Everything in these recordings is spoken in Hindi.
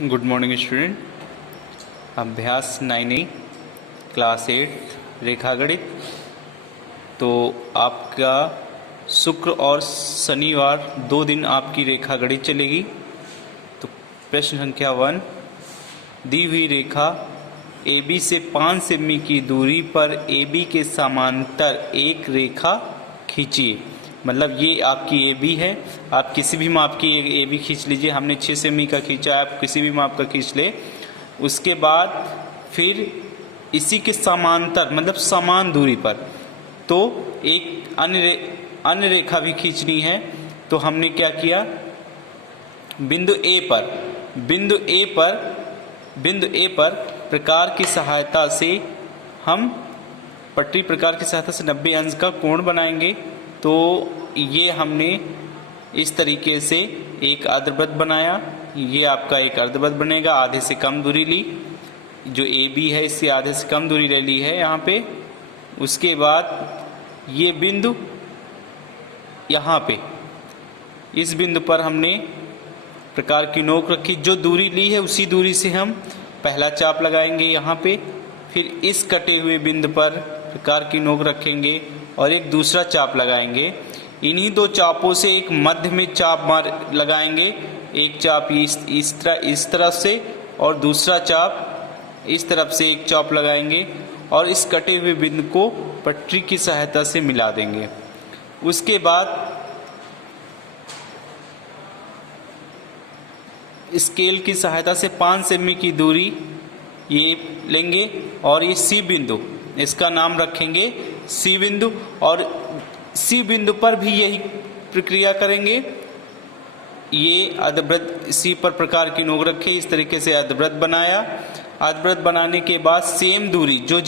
Good morning student. अभ्यास 9A क्लास 8 रेखागणित। तो आपका शुक्र और शनिवार 2 दिन आपकी रेखागणित चलेगी। तो प्रश्न संख्या 1, दी हुई रेखा AB से 5 सेमी की दूरी पर AB के समांतर एक रेखा खींचिए। मतलब ये आपकी AB है, आप किसी भी माप की AB खींच लीजिए। हमने 6 सेमी का खींचा है, आप किसी भी माप का खींच ले। उसके बाद फिर इसी के समांतर मतलब समान दूरी पर तो एक अन्य रेखा भी खींचनी है। तो हमने क्या किया, बिंदु A पर प्रकार की सहायता से हम पटरी प्रकार की सहायता से 90 अंश का कोण बनाएंगे। तो ये हमने इस तरीके से एक अर्धवृत्त बनाया। ये आपका एक अर्धवृत्त बनेगा, आधे से कम दूरी ली, जो AB है इससे आधे से कम दूरी ले ली है यहाँ पे। उसके बाद ये बिंदु यहाँ पे, इस बिंदु पर हमने प्रकार की नोक रखी। जो दूरी ली है उसी दूरी से हम पहला चाप लगाएंगे यहाँ पे। फिर इस कटे हुए बिंदु पर प्रकार की नोक रखेंगे और एक दूसरा चाप लगाएंगे। इन्हीं दो चापों से एक मध्य में चाप लगाएंगे। एक चाप इस तरफ से और दूसरा चाप इस तरफ से एक चाप लगाएंगे और इस कटे हुए बिंदु को पटरी की सहायता से मिला देंगे। उसके बाद स्केल की सहायता से 5 सेमी की दूरी ये लेंगे और ये C बिंदु, इसका नाम रखेंगे C बिंदु। और C बिंदु पर भी यही प्रक्रिया करेंगे। ये अर्धवृत्त C पर प्रकार की नोक रखे, इस तरीके से अर्धवृत्त बनाया। अर्धवृत्त बनाने के बाद सेम दूरी जो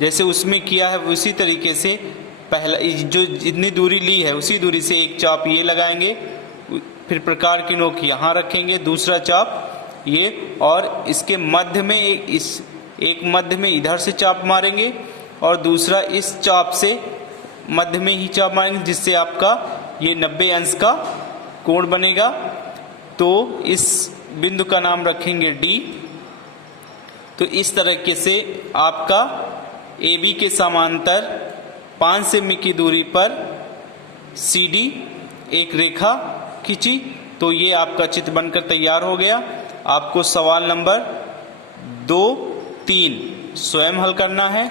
जैसे उसमें किया है उसी तरीके से पहला जो जितनी दूरी ली है उसी दूरी से एक चाप ये लगाएंगे। फिर प्रकार की नोक यहाँ रखेंगे, दूसरा चाप ये, और इसके मध्य में एक मध्य में इधर से चाप मारेंगे और दूसरा इस चाप से मध्य में ही चाप मारेंगे, जिससे आपका ये 90 अंश का कोण बनेगा। तो इस बिंदु का नाम रखेंगे D। तो इस तरीके से आपका AB के समांतर 5 सेमी की दूरी पर CD एक रेखा खींची। तो ये आपका चित्र बनकर तैयार हो गया। आपको सवाल नंबर 2, 3 स्वयं हल करना है।